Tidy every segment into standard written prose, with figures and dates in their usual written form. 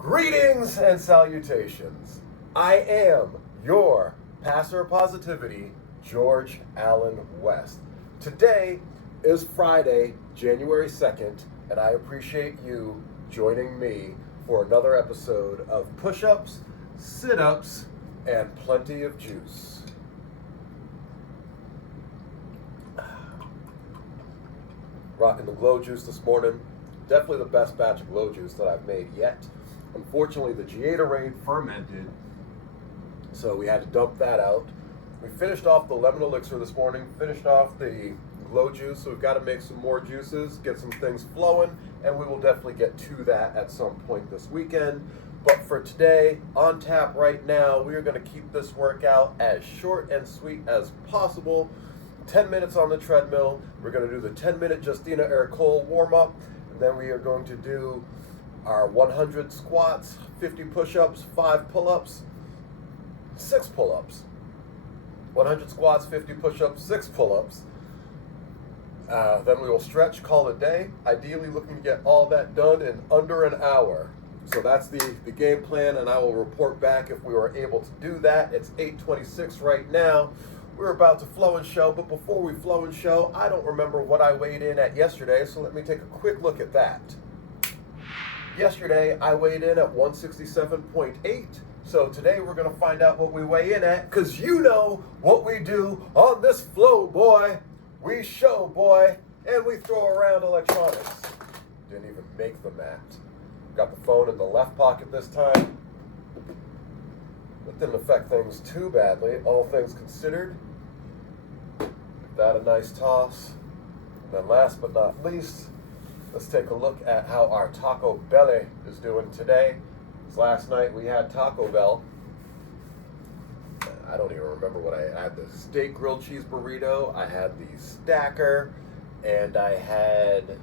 Greetings and salutations. I am your pastor of positivity, George Allen West. Today is Friday, January 2nd, and I appreciate you joining me for another episode of Push-Ups, Sit-Ups, and Plenty of Juice. Rocking the Glow Juice this morning. Definitely the best batch of Glow Juice that I've made yet. Unfortunately, the Gatorade fermented, so we had to dump that out. We finished off the lemon elixir this morning, finished off the Glow Juice, so we've got to make some more juices, get some things flowing, and we will definitely get to that at some point this weekend. But for today, on tap right now, we are going to keep this workout as short and sweet as possible. 10 minutes on the treadmill. We're going to do the 10-minute Justina Ercole warm-up, and then we are going to do our 100 squats, 50 push-ups, 5 pull-ups, 6 pull-ups. 100 squats, 50 push-ups, 6 pull-ups. Then we will stretch, call it a day. Ideally looking to get all that done in under an hour. So that's the game plan, and I will report back if we were able to do that. It's 8:26 right now. We're about to flow and show, but before we flow and show, I don't remember what I weighed in at yesterday, so let me take a quick look at that. Yesterday, I weighed in at 167.8. So today we're going to find out what we weigh in at, because you know what we do on this flow, boy. We show, boy, and we throw around electronics. Didn't even make the mat. Got the phone in the left pocket this time. It didn't affect things too badly, all things considered. Give that a nice toss. And then last but not least, let's take a look at how our Taco Belly is doing today. Last night we had Taco Bell. I don't even remember what I had. The steak grilled cheese burrito, I had the stacker, and I had the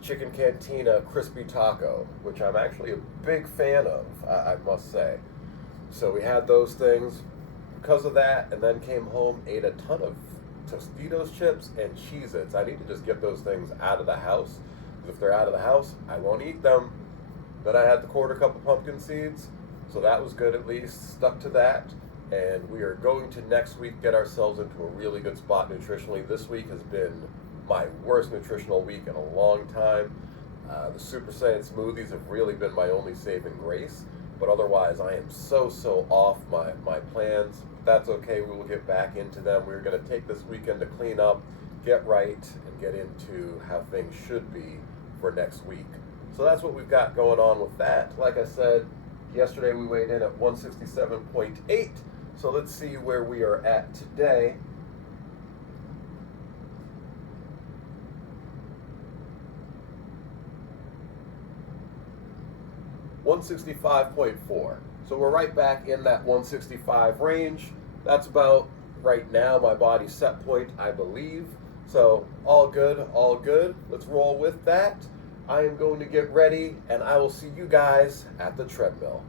chicken cantina crispy taco, which I'm actually a big fan of, I must say. So we had those things because of that, and then came home, ate a ton of Tostitos chips and Cheez-Its. I need to just get those things out of the house. If they're out of the house, I won't eat them. Then I had the quarter cup of pumpkin seeds, so that was good at least. Stuck to that, and we are going to next week get ourselves into a really good spot nutritionally. This week has been my worst nutritional week in a long time. The Super Saiyan smoothies have really been my only saving grace, but otherwise I am so off my plans. That's okay, we will get back into them. We're going to take this weekend to clean up, get right, and get into how things should be for next week. So that's what we've got going on with that. Like I said, yesterday we weighed in at 167.8. So let's see where we are at today. $165.4. So we're right back in that 165 range. That's about right now my body set point, I believe. So all good, all good. Let's roll with that. I am going to get ready, and I will see you guys at the treadmill.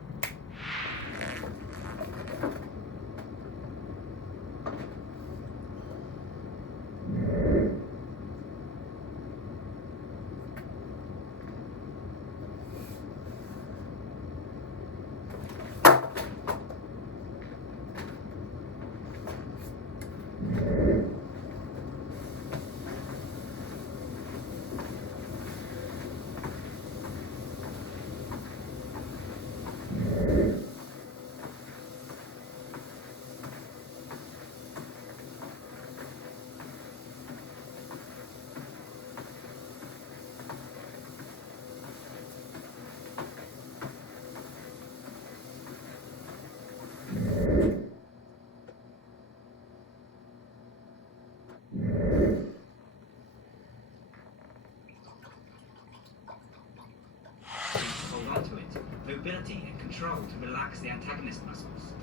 Mobility and control to relax the antagonist muscles.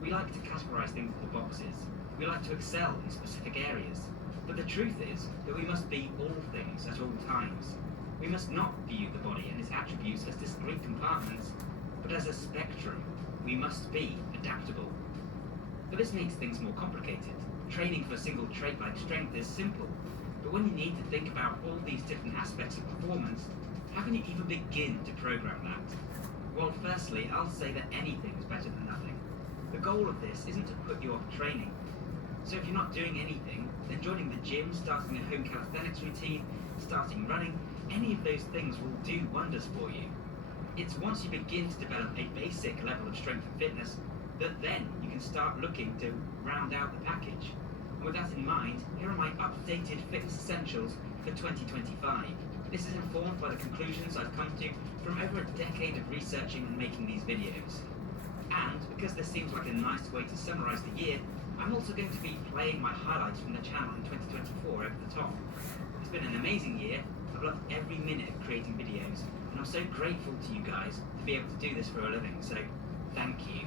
We like to categorize things into boxes. We like to excel in specific areas. But the truth is that we must be all things at all times. We must not view the body and its attributes as discrete compartments, but as a spectrum. We must be adaptable. But this makes things more complicated. Training for a single trait like strength is simple, but when you need to think about all these different aspects of performance, How can you even begin to program that? Well, firstly, I'll say that anything is better than nothing. The goal of this isn't to put you off training. So if you're not doing anything, then joining the gym, starting a home calisthenics routine, starting running, any of those things will do wonders for you. It's once you begin to develop a basic level of strength and fitness that then you can start looking to round out the package. And with that in mind, here are my updated fitness essentials for 2025. This is informed by the conclusions I've come to from over a decade of researching and making these videos. And because this seems like a nice way to summarize the year, I'm also going to be playing my highlights from the channel in 2024 over the top. It's been an amazing year. I've loved every minute of creating videos, and I'm so grateful to you guys to be able to do this for a living, so thank you.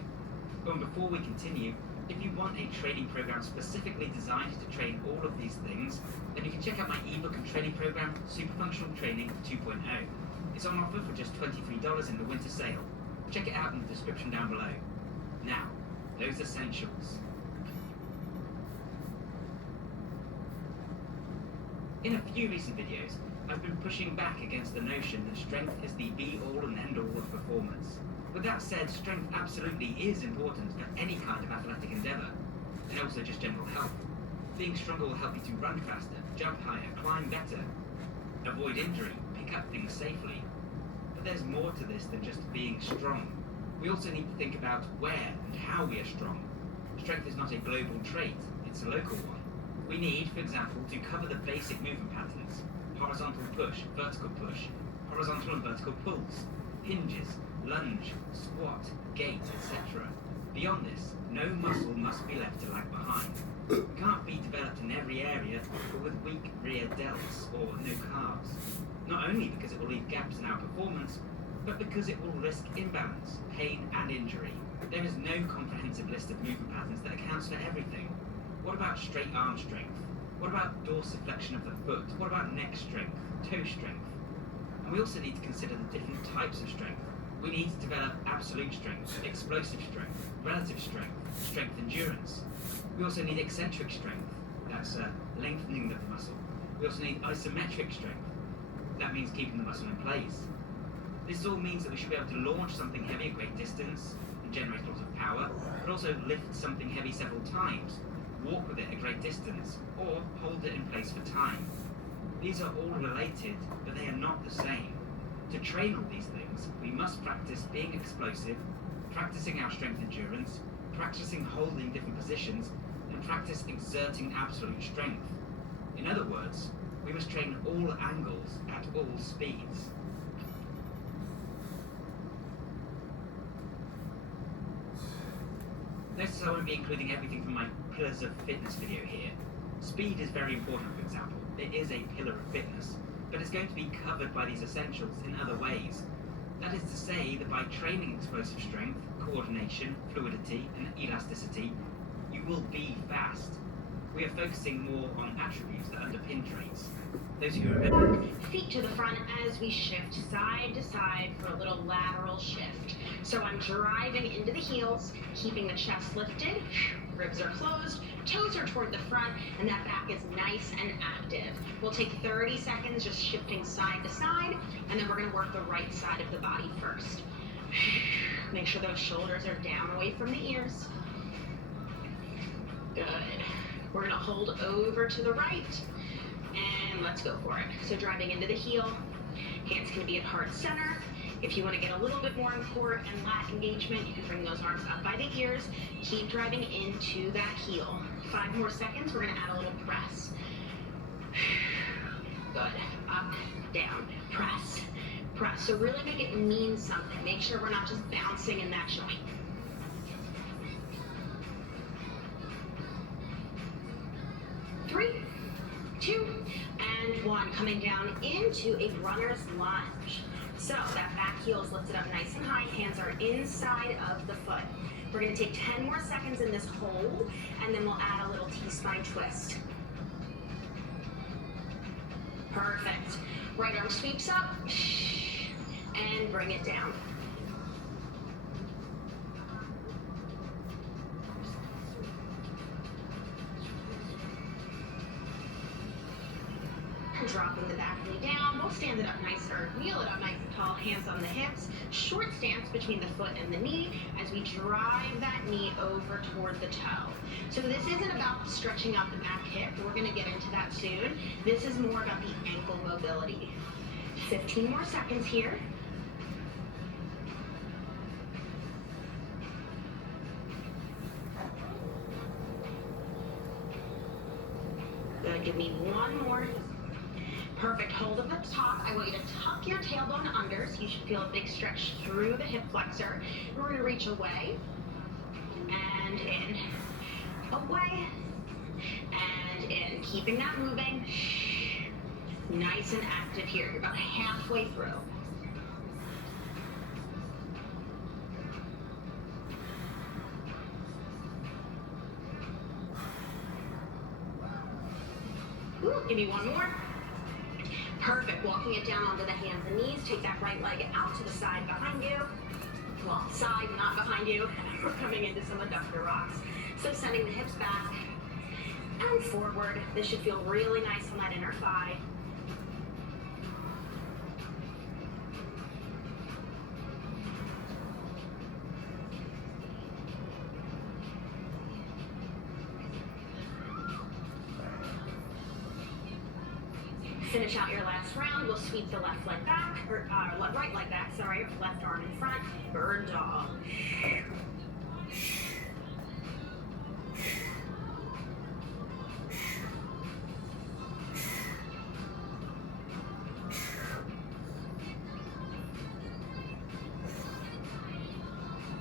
And before we continue, if you want a training program specifically designed to train all of these things, then you can check out my ebook and training program, Super Functional Training 2.0. It's on offer for just $23 in the winter sale. Check it out in the description down below. Now, those essentials. In a few recent videos, I've been pushing back against the notion that strength is the be-all and end-all of performance. With that said, strength absolutely is important for any kind of athletic endeavour, and also just general health. Being stronger will help you to run faster, jump higher, climb better, avoid injury, pick up things safely. But there's more to this than just being strong. We also need to think about where and how we are strong. Strength is not a global trait, it's a local one. We need, for example, to cover the basic movement patterns: horizontal push, horizontal and vertical pulls, hinges, lunge, squat, gait, etc. Beyond this, no muscle must be left to lag behind. It can't be developed in every area, but with weak rear delts or no calves. Not only because it will leave gaps in our performance, but because it will risk imbalance, pain and injury. There is no comprehensive list of movement patterns that accounts for everything. What about straight arm strength? What about dorsiflexion of the foot? What about neck strength, toe strength? And we also need to consider the different types of strength. We need to develop absolute strength, explosive strength, relative strength, strength endurance. We also need eccentric strength, that's lengthening of the muscle. We also need isometric strength, that means keeping the muscle in place. This all means that we should be able to launch something heavy at great distance and generate lots of power, but also lift something heavy several times, walk with it a great distance, or hold it in place for time. These are all related, but they are not the same. To train all these things, we must practice being explosive, practicing our strength endurance, practicing holding different positions, and practice exerting absolute strength. In other words, we must train all angles at all speeds. Notice I won't be including everything from my Pillars of Fitness video here. Speed is very important, for example. It is a pillar of fitness, but it's going to be covered by these essentials in other ways. That is to say that by training explosive strength, coordination, fluidity, and elasticity, you will be fast. We are focusing more on attributes that underpin traits. Those who remember... Feet to the front as we shift side to side for a little lateral shift. So I'm driving into the heels, keeping the chest lifted, ribs are closed, toes are toward the front, and that back is nice and active. We'll take 30 seconds just shifting side to side, and then we're going to work the right side of the body first. Make sure those shoulders are down away from the ears. Good. We're going to hold over to the right, and let's go for it. So driving into the heel, hands can be at heart center. If you want to get a little bit more in core and lat engagement, you can bring those arms up by the ears. Keep driving into that heel. 5 more seconds, we're going to add a little press. Good. Up, down, press, press. So really make it mean something. Make sure we're not just bouncing in that joint. 3, 2, and 1. Coming down into a runner's lunge. So that back heel is lifted up nice and high. Hands are inside of the foot. We're going to take 10 more seconds in this hold, and then we'll add a little T-spine twist. Perfect. Right arm sweeps up, and bring it down. Dropping the back knee down, both stand it up nice, or kneel it up nice and tall, hands on the hips. Short stance between the foot and the knee as we drive that knee over toward the toe. So this isn't about stretching out the back hip. We're going to get into that soon. This is more about the ankle mobility. 15 more seconds here. Good, give me one more. Perfect, hold up at the top. I want you to tuck your tailbone under, so you should feel a big stretch through the hip flexor. We're gonna reach away, and in, away, and in. Keeping that moving. Nice and active here. You're about halfway through. Ooh, give me one more. Perfect. Walking it down onto the hands and knees. Take that right leg out to the side behind you. Well, side, not behind you. We're coming into some adductor rocks. So sending the hips back and forward. This should feel really nice on that inner thigh. Finish out your last round. We'll sweep the left leg back, or right leg back, sorry, left arm in front, bird dog.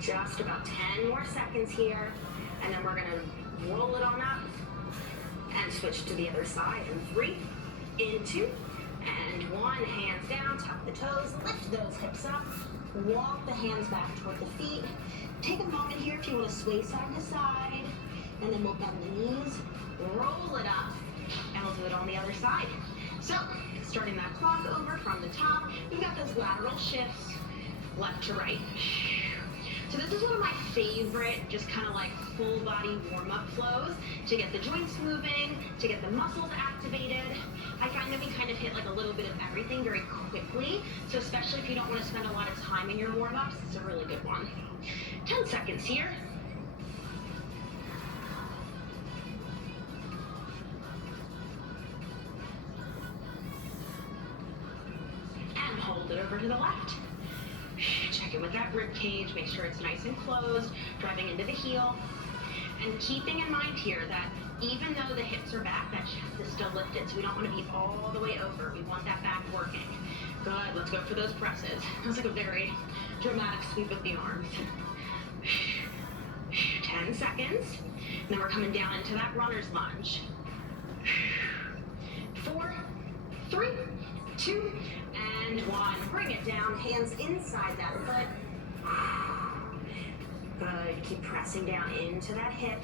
Just about 10 more seconds here, and then we're gonna roll it on up and switch to the other side in 3, in 2, and 1. Hands down, tuck the toes, lift those hips up, walk the hands back toward the feet. Take a moment here if you want to sway side to side, and then we'll bend the knees, roll it up, and we'll do it on the other side. So, starting that clock over from the top, we've got those lateral shifts, left to right. So this is one of my favorite, just kind of like full body warm-up flows to get the joints moving, to get the muscles activated. I find that we kind of hit like a little bit of everything very quickly. So especially if you don't want to spend a lot of time in your warm-ups, it's a really good one. 10 seconds here. And hold it over to the left. Check in with that rib cage, make sure it's nice and closed, driving into the heel. And keeping in mind here that even though the hips are back, that chest is still lifted, so we don't want to be all the way over. We want that back working. Good, let's go for those presses. That was like a very dramatic sweep with the arms. 10 seconds. And then we're coming down into that runner's lunge. 4, 3, 2, and 1. Bring it down, hands inside that foot. Good, keep pressing down into that hip.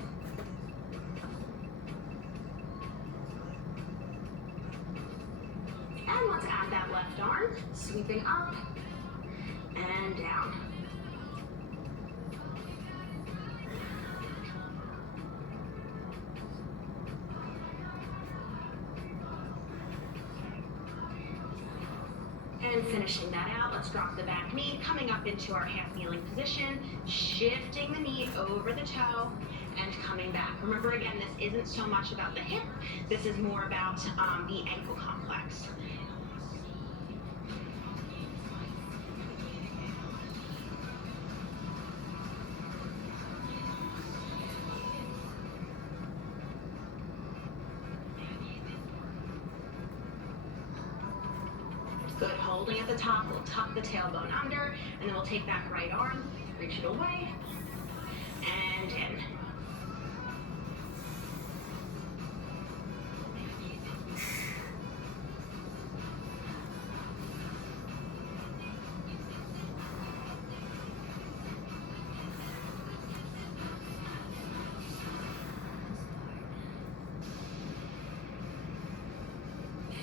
And let's add that left arm, sweeping up and down. And finishing that out, let's drop the back knee, coming up into our half kneeling position, shifting the knee over the toe, and coming back. Remember again, this isn't so much about the hip, this is more about the ankle complex. Good, holding at the top, we'll tuck the tailbone under, and then we'll take that right arm, reach it away, and in.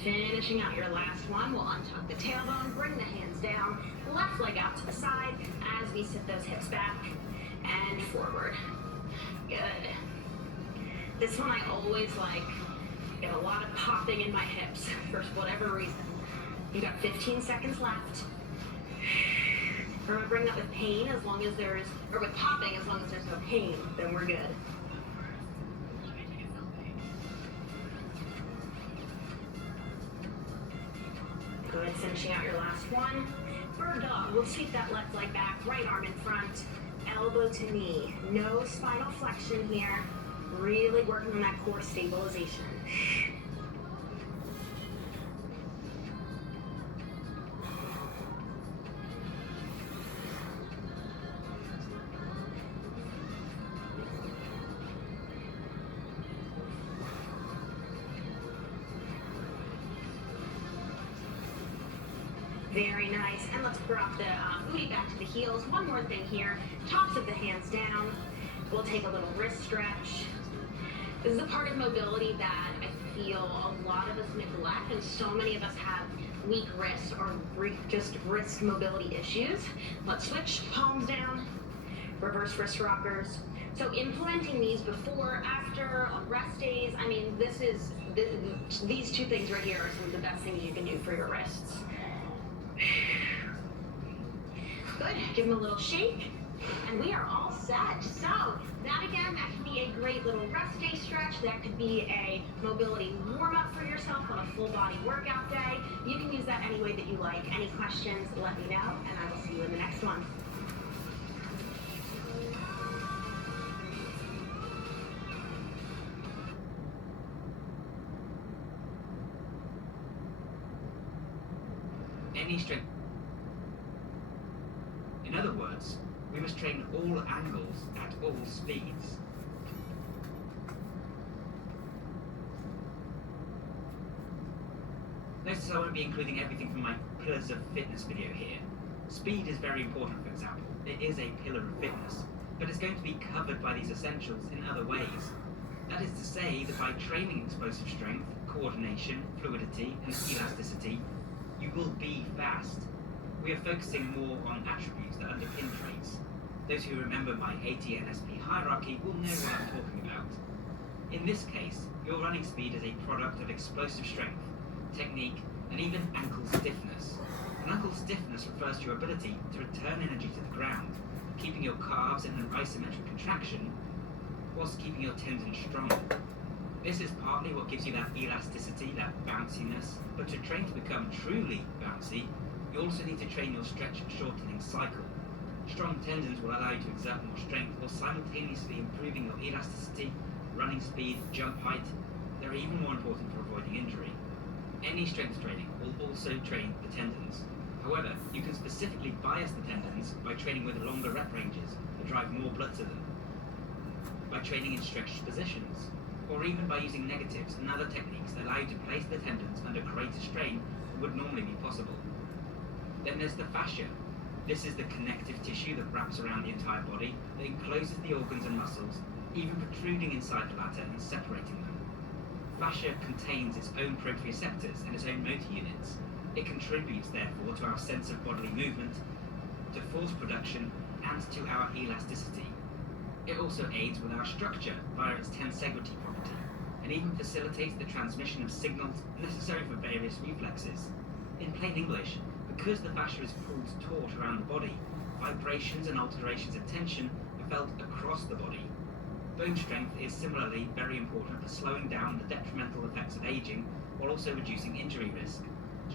Finishing out your last one, we'll untuck the tailbone, bring the hands down, left leg out to the side as we sit those hips back and forward. Good. This one I always like, get a lot of popping in my hips for whatever reason. You got 15 seconds left. Remembering that with pain, as long as there's, or with popping, as long as there's no pain, then we're good. Good, finishing out your last one. Bird dog, we'll sweep that left leg back, right arm in front, elbow to knee. No spinal flexion here. Really working on that core stabilization. Very nice. And let's drop the booty back to the heels. One more thing here. Tops of the hands down. We'll take a little wrist stretch. This is a part of mobility that I feel a lot of us neglect, and so many of us have weak wrists or just wrist mobility issues. Let's switch. Palms down. Reverse wrist rockers. So implementing these before, after, on rest days, I mean, these two things right here are some of the best things you can do for your wrists. Good, give them a little shake, and we are all set. So, that again, that could be a great little rest day stretch. That could be a mobility warm-up for yourself on a full body workout day. You can use that any way that you like. Any questions, let me know, and I will see you in the next one. Any strength. In other words, we must train all angles at all speeds. Notice I won't be including everything from my pillars of fitness video here. Speed is very important, for example. It is a pillar of fitness, but it's going to be covered by these essentials in other ways. That is to say that by training explosive strength, coordination, fluidity, and elasticity, you will be fast. We are focusing more on attributes that underpin traits. Those who remember my ATNSP hierarchy will know what I'm talking about. In this case, your running speed is a product of explosive strength, technique, and even ankle stiffness. And ankle stiffness refers to your ability to return energy to the ground, keeping your calves in an isometric contraction, whilst keeping your tendons strong. This is partly what gives you that elasticity, that bounciness, but to train to become truly bouncy, you also need to train your stretch shortening cycle. Strong tendons will allow you to exert more strength while simultaneously improving your elasticity, running speed, jump height. They're even more important for avoiding injury. Any strength training will also train the tendons. However, you can specifically bias the tendons by training with longer rep ranges that drive more blood to them, by training in stretched positions, or even by using negatives and other techniques that allow you to place the tendons under greater strain than would normally be possible. Then there's the fascia. This is the connective tissue that wraps around the entire body, that encloses the organs and muscles, even protruding inside the latter and separating them. Fascia contains its own proprioceptors and its own motor units. It contributes, therefore, to our sense of bodily movement, to force production, and to our elasticity. It also aids with our structure via its tensegrity property, and even facilitates the transmission of signals necessary for various reflexes. In plain English, because the fascia is pulled taut around the body, vibrations and alterations of tension are felt across the body. Bone strength is similarly very important for slowing down the detrimental effects of aging, while also reducing injury risk.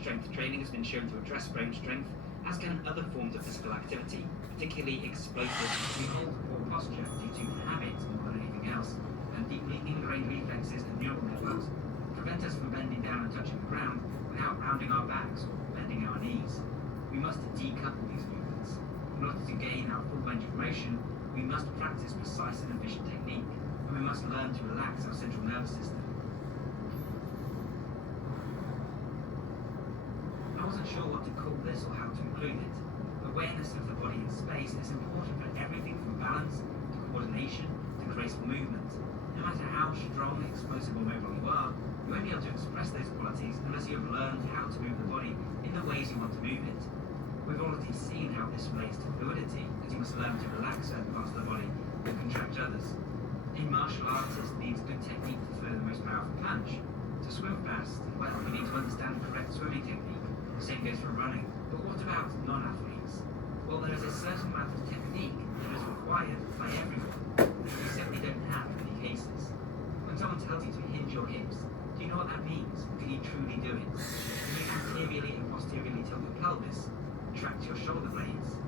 Strength training has been shown to address bone strength, as can other forms of physical activity, particularly explosive and poor posture due to habit more than anything else, and deeply ingrained reflexes and neural networks prevent us from bending down and touching the ground without rounding our backs or bending our knees. We must decouple these movements. In order to gain our full range of motion, we must practice precise and efficient technique, and we must learn to relax our central nervous system. I wasn't sure what to call this or how to include it. Awareness of the body in space is important for everything from balance to coordination to graceful movement. No matter how strong, explosive or mobile you are, you won't be able to express those qualities unless you have learned how to move the body in the ways you want to move it. We've already seen how this relates to fluidity, as you must learn to relax certain parts of the body and contract others. A martial artist needs good technique to throw the most powerful punch. To swim fast, well, you need to understand correct swimming technique. The same goes for running. But what about non-athletes? Well, there is a certain amount of technique that is required by everyone. We simply don't have many cases. When someone tells you to hinge your hips, do you know what that means? Can you truly do it? Can you anteriorly and posteriorly tilt your pelvis? Tract your shoulder blades?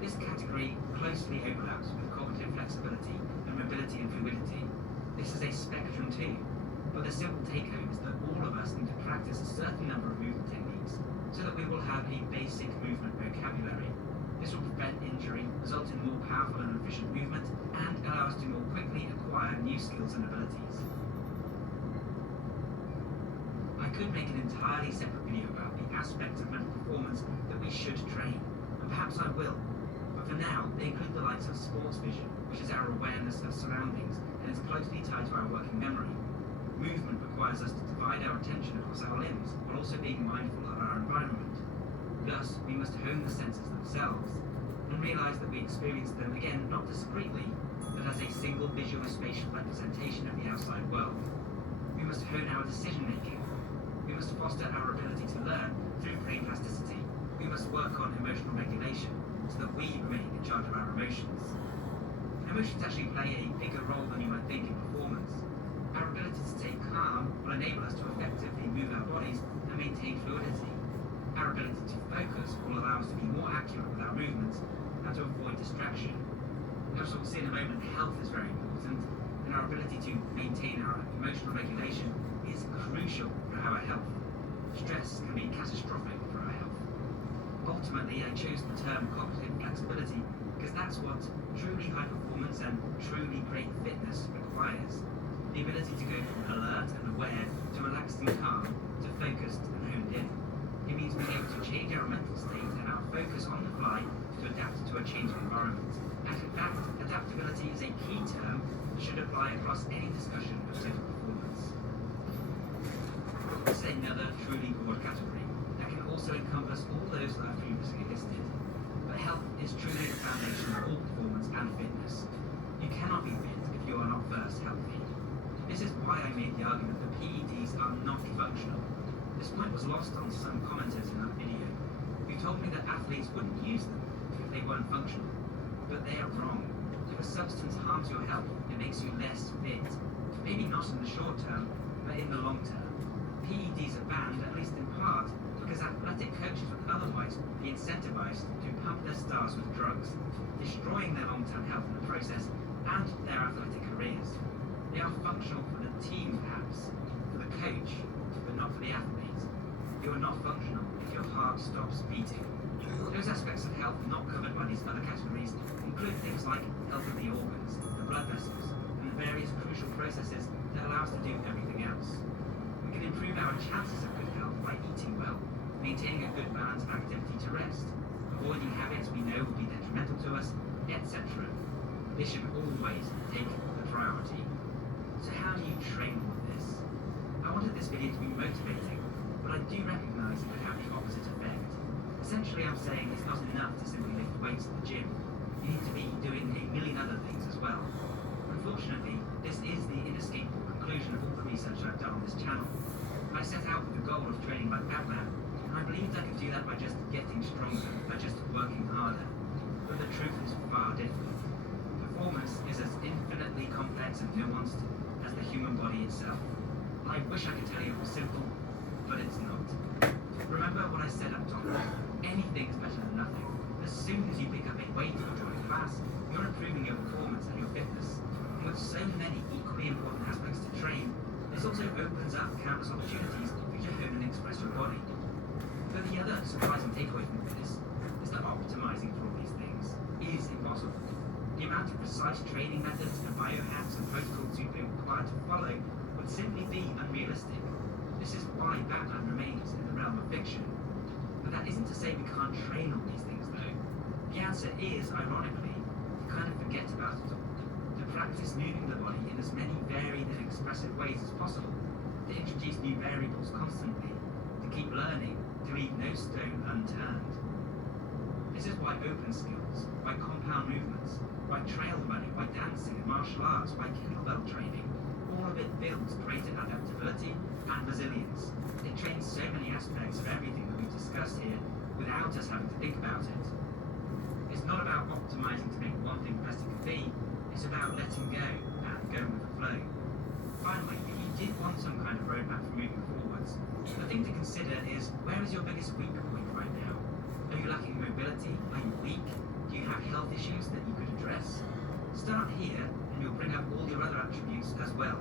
This category closely overlaps with cognitive flexibility and mobility and fluidity. This is a spectrum too, but the simple take-home is that all of us need to practice a certain number of movement techniques so that we will have a basic movement vocabulary. This will prevent injury, result in more powerful and efficient movement, and allow us to more quickly acquire new skills and abilities. I could make an entirely separate video about the aspects of mental performance that we should train, and perhaps I will. But for now, they include the likes of sports vision, which is our awareness of surroundings and is closely tied to our working memory. Movement requires us to divide our attention across our limbs while also being mindful of our environment. Thus, we must hone the senses themselves and realize that we experience them, again, not discretely, but as a single visual spatial representation of the outside world. We must hone our decision-making. We must foster our ability to learn through brain plasticity. We must work on emotional regulation so that we remain in charge of our emotions. Emotions actually play a bigger role than you might think in performance. Our ability to stay calm will enable us to effectively move our bodies and maintain fluidity. Our ability to focus will allow us to be more accurate with our movements and to avoid distraction. As we'll see in a moment, health is very important, and our ability to maintain our emotional regulation is crucial for our health. Stress can be catastrophic for our health. Ultimately, I chose the term cognitive flexibility because that's what truly high performance and truly great fitness requires. The ability to go from alert and aware to relaxed and calm to focused and honed in. It means being able to change our mental state and our focus on the fly to adapt to a changing environment. And in fact, adaptability is a key term that should apply across any discussion of total performance. This is another truly broad category that can also encompass all those that I've previously listed. But health is truly the foundation of all performance and fitness. You cannot be fit if you are not first healthy. This is why I made the argument that PEDs are not functional. This point was lost on some commenters in that video who told me that athletes wouldn't use them if they weren't functional. But they are wrong. If a substance harms your health, it makes you less fit. Maybe not in the short term, but in the long term. PEDs are banned, at least in part, because athletic coaches would otherwise be incentivized to pump their stars with drugs, destroying their long-term health in the process and their athletic careers. They are functional for the team, perhaps, for the coach, but not for the athlete. You are not functional if your heart stops beating. Those aspects of health not covered by these other categories include things like health of the organs, the blood vessels, and the various crucial processes that allow us to do everything else. We can improve our chances of good health by eating well, maintaining a good balance of activity to rest, avoiding habits we know will be detrimental to us, etc. This should always take the priority. So how do you train all of this? I wanted this video to be motivating, but I do recognise it can have the opposite effect. Essentially, I'm saying it's not enough to simply lift weights at the gym. You need to be doing a million other things as well. Unfortunately, this is the inescapable conclusion of all the research I've done on this channel. I set out with the goal of training like Batman, and I believed I could do that by just getting stronger, by just working harder. But the truth is far different. Performance is as infinitely complex and nuanced as the human body itself. I wish I could tell you it was simple, but it's not. Remember what I said up top. Anything is better than nothing. As soon as you pick up a weight or join a class, you're improving your performance and your fitness. And with so many equally important aspects to train, this also opens up countless opportunities for you to hone and express your body. But the other surprising takeaway from this is that optimizing for all these things is impossible. The amount of precise training methods and biohacks and protocols you'd be required to follow would simply be unrealistic. This is why Batman remains in the realm of fiction. But that isn't to say we can't train all these things, though. The answer is, ironically, to kind of forget about it all. To practice moving the body in as many varied and expressive ways as possible. To introduce new variables constantly. To keep learning. To leave no stone unturned. This is why open skills, why compound movements, why trail running, why dancing and martial arts, why kettlebell training, all of it builds greater adaptability and resilience. It trains so many aspects of everything that we've discussed here without us having to think about it. It's not about optimizing to make one thing best it can be, it's about letting go and going with the flow. Finally, if you did want some kind of roadmap for moving forwards, the thing to consider is, where is your biggest weak point right now? Are you lacking mobility? Are you weak? Do you have health issues that you could address? Start here and you'll bring up all your other attributes as well.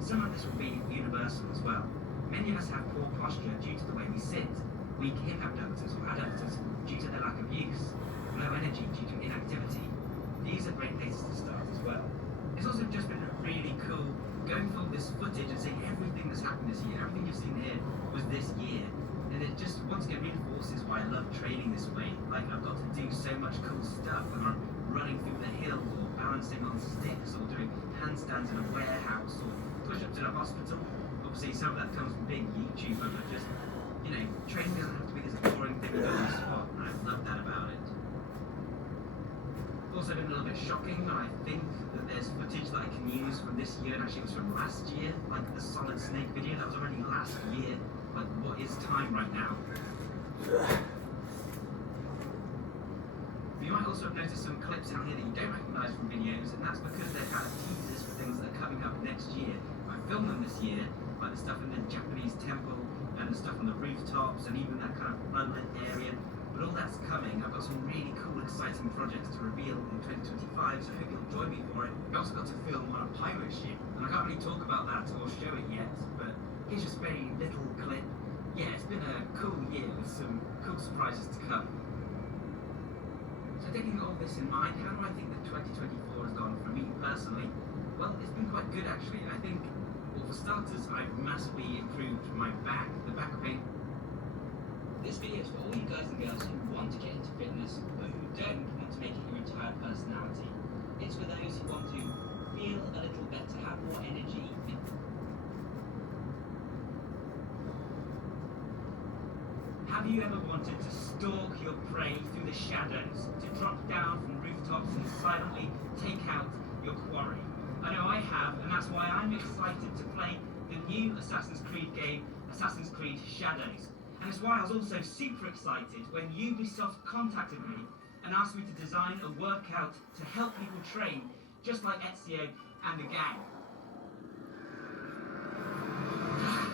Some of this will be universal as well. Many of us have poor posture due to the way we sit, weak hip abductors or adductors due to their lack of use, low energy due to inactivity. These are great places to start as well. It's also just been really cool going through this footage and seeing everything that's happened this year. Everything you've seen here was this year. And it just once again reinforces why I love training this way. Like, I've got to do so much cool stuff, whether I'm running through the hills or balancing on sticks or doing handstands in a warehouse or push-ups in a hospital. Obviously some of that comes from being a YouTuber, but just, you know, training doesn't have to be this boring thing you do on the spot, and I love that about it. Also been a little bit shocking, and I think that there's footage that I can use from this year, and actually it was from last year, like the Solid Snake video, that was already last year. Like, what is time right now? You might also have noticed some clips in here that you don't recognise from videos, and that's because they're kind of teasers for things that are coming up next year. I filmed them this year, like the stuff in the Japanese temple, and the stuff on the rooftops, and even that kind of floodlit area. But all that's coming. I've got some really cool, exciting projects to reveal in 2025, so I hope you'll join me for it. I also got to film on a pirate ship, and I can't really talk about that or show it yet, but here's just a very little clip. Yeah, it's been a cool year with some cool surprises to come. So taking all this in mind, how do I think that 2024 has gone for me personally? Well, it's been quite good actually. I think, well, for starters, I've massively improved my back, the back pain. This video is for all you guys and girls who want to get into fitness, but who don't want to make it your entire personality. It's for those who want to feel a little better, have more energy. Have you ever wanted to stalk your prey through the shadows, to drop down from rooftops and silently take out your quarry? I know I have, and that's why I'm excited to play the new Assassin's Creed game, Assassin's Creed Shadows. And it's why I was also super excited when Ubisoft contacted me and asked me to design a workout to help people train, just like Ezio and the gang.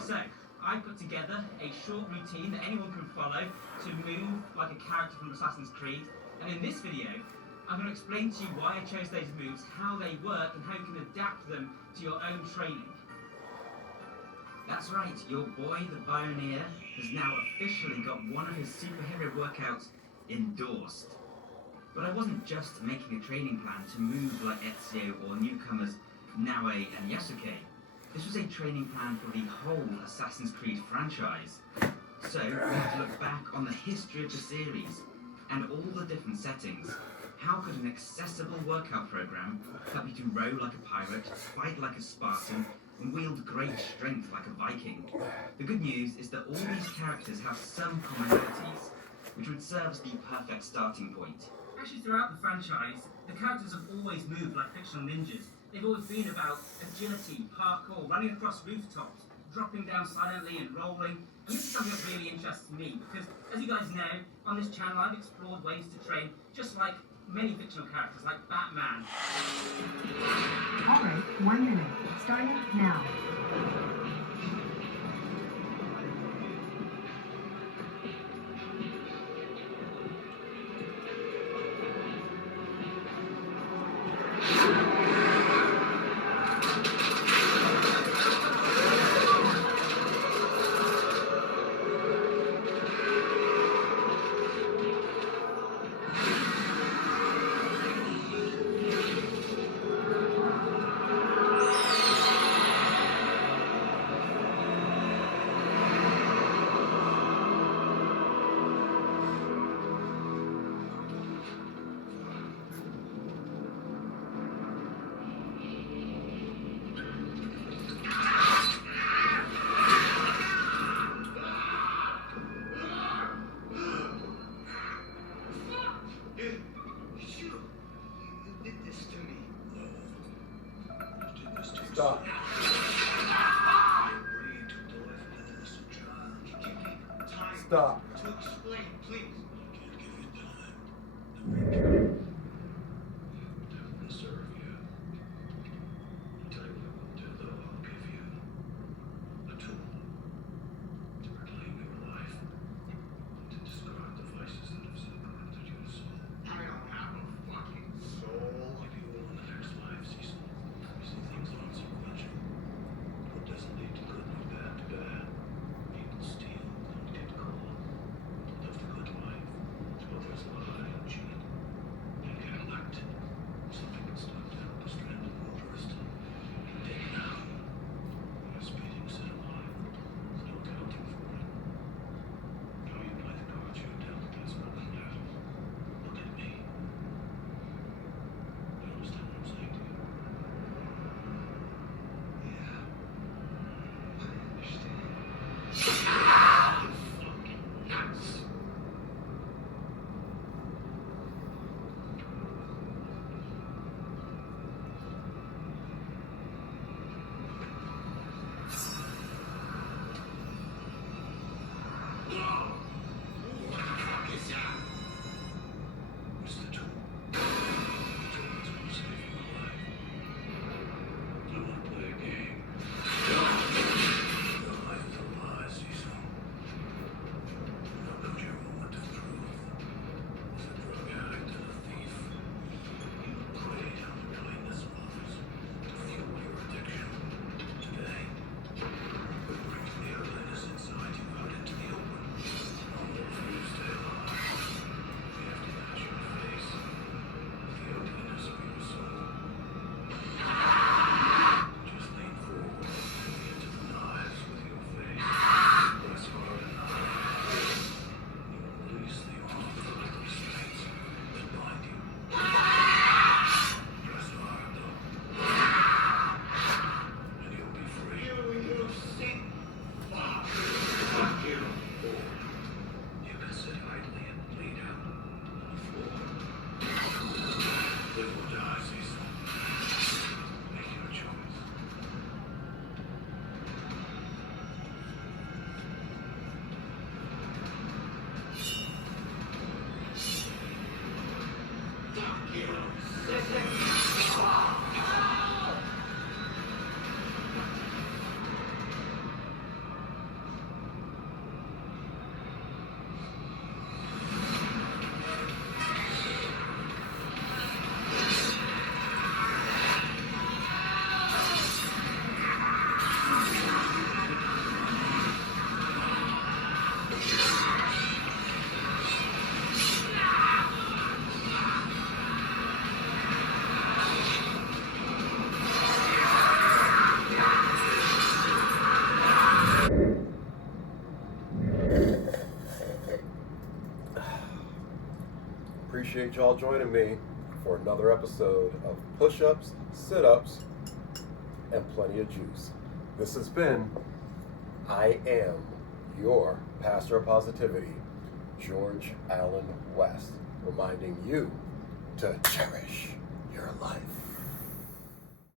So, I put together a short routine that anyone can follow to move like a character from Assassin's Creed. And in this video, I'm going to explain to you why I chose those moves, how they work, and how you can adapt them to your own training. That's right, your boy, the Bioneer, has now officially got one of his superhero workouts endorsed. But I wasn't just making a training plan to move like Ezio or newcomers Naue and Yasuke. This was a training plan for the whole Assassin's Creed franchise. So, we had to look back on the history of the series and all the different settings. How could an accessible workout program help you to row like a pirate, fight like a Spartan, and wield great strength like a Viking? The good news is that all these characters have some commonalities, which would serve as the perfect starting point. Actually, throughout the franchise, the characters have always moved like fictional ninjas. They've always been about agility, parkour, running across rooftops, dropping down silently and rolling. And this is something that really interests me because, as you guys know, on this channel I've explored ways to train just like many fictional characters, like Batman. Alright, 1 minute. Starting now. Stop. Stop. To explain, please. I don't have a fucking soul. Appreciate y'all joining me for another episode of Push-Ups, Sit-Ups, and Plenty of Juice. This has been I Am Your Pastor of Positivity, George Allen West, reminding you to cherish your life.